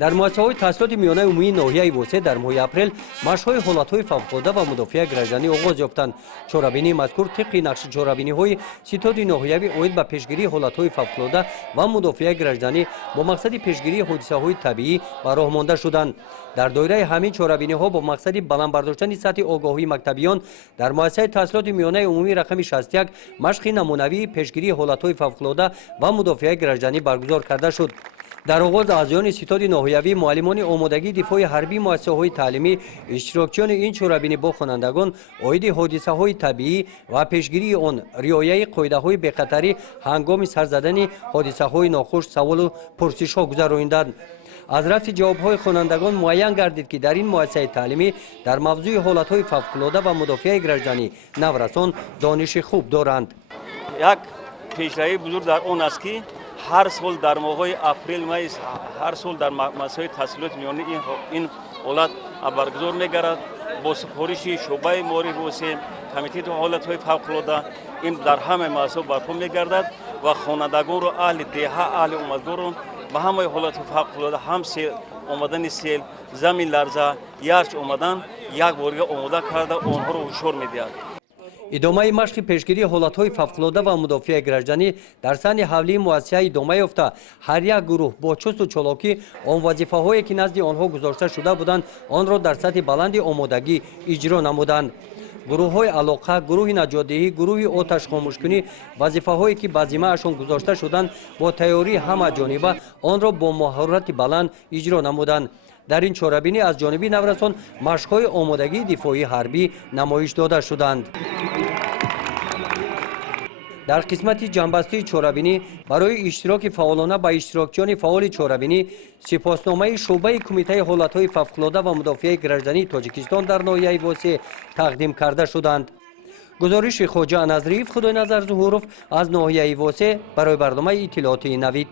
дар муассисаҳои таҳсилоти миёнаи умумии ноҳияи восе дар моҳи апрел машқҳои ҳолатҳои фавқулода ва мудофиаи гражданӣ оғоз ёфтанд. Чорабинии мазкур тибқи нақши чорабиниҳои ситоди ноҳиявӣ оид ба пешгирии ҳолатҳои фавқулода ва мудофиаи гражданӣ бо мақсади пешгирии ҳодисаҳои табиӣ ба роҳ монда шуданд. дар доираи ҳамин чорабиниҳо бо мақсади баланд бардоштани сатҳи огоҳии мактабиён дар муассисаи таҳсилоти миёнаи умумии рақами 61 машқи намунавии пешгирии ҳолатҳои фавқулода ва мудофиаи гражданӣ баргузор карда шуд. дар оғоз аъзоёни ситоди ноҳиявӣ, муаллимони омодагии дифои ҳарбии муассисаҳои таълимӣ, иштирокчиёни ин чорабинӣ бо хонандагон оиди ҳодисаҳои табиӣ ва пешгирии он, риояи қоидаҳои бехатарӣ ҳангоми сар задани ҳодисаҳои нохуш саволу пурсишҳо гузаронинданд. аз рафти ҷавобҳои хонандагон муайян гардид, ки дар ин муассисаи таълимӣ дар мавзӯи ҳолатҳои фавқулода ва мудофиаи гражданӣ наврасон дониши хуб доранд. як пешравии бузург дар он аст, ки ҳар сол дар моҳҳои апрел, май ҳар сол дар муассисаҳои таҳсилоти миёнӣ ин ҳолат баргузор мегардад. бо супориши шуъбаи маорифи восе, комитети ҳолатҳои фавқулода ин дар ҳамаи муассисаҳо барпо мегардад ва хонандагонро, аҳли деҳа, аҳли омадгорро ба ҳамаи ҳолатҳои фавқулода, ҳам сел, омадани сел, замин ларза, ярч омадан як борига омода карда онҳоро ҳушёр медиҳад. идомаи машқи пешгирии ҳолатҳои фавқулода ва мудофиаи гражданӣ дар сани ҳавлии муассиса идома ёфта, ҳар як гурӯҳ бо чусту чолокӣ он вазифаҳое, ки назди онҳо гузошта шуда буданд, онро дар сатҳи баланди омодагӣ иҷро намуданд. гурӯҳҳои алоқа, гурӯҳи наҷотдиҳӣ, гурӯҳи оташхомӯшкунӣ вазифаҳое, ки ба зиммаашон гузошта шуданд, бо тайёрии ҳамаҷониба онро бо моҳорати баланд иҷро намуданд. дар ин чорабинӣ аз ҷониби наврасон машқҳои омодагии дифоии ҳарбӣ намоиш дода шуданд. дар қисмати ҷамъбастии чорабинӣ барои иштироки фаъолона ба иштирокчиёни фаъоли чорабинӣ сипосномаи шуъбаи кумитаи ҳолатҳои фавқулода ва мудофиаи граждании тоҷикистон дар ноҳияи восеъ тақдим карда шуданд. гузориши хоҷа Назриев, Худойназар Зуҳуров аз ноҳияи восеъ барои барномаи иттилооти Навид.